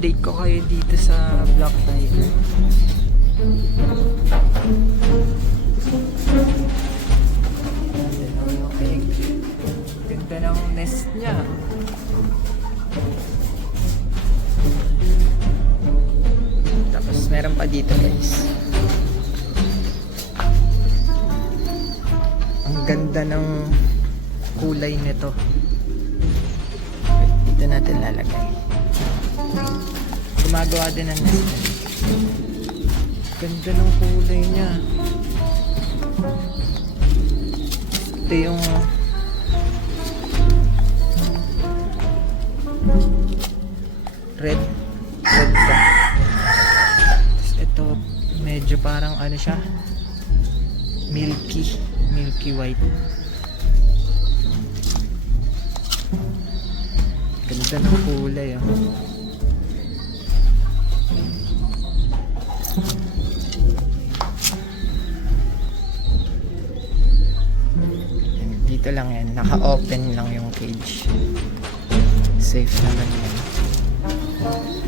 update ko kayo dito sa Black Tiger. Okay. Ganda ng nest niya. Tapos meron pa dito guys. Ang ganda ng kulay nito. Dito natin lalagay. Gumagawa din ng nest. Ganda ng kulay niya. Ito yung red ka. Tapos ito medyo parang ano siya, milky white. Ganda ng kulay oh. Dito lang yan, naka-open lang yung cage. Safe naman yan.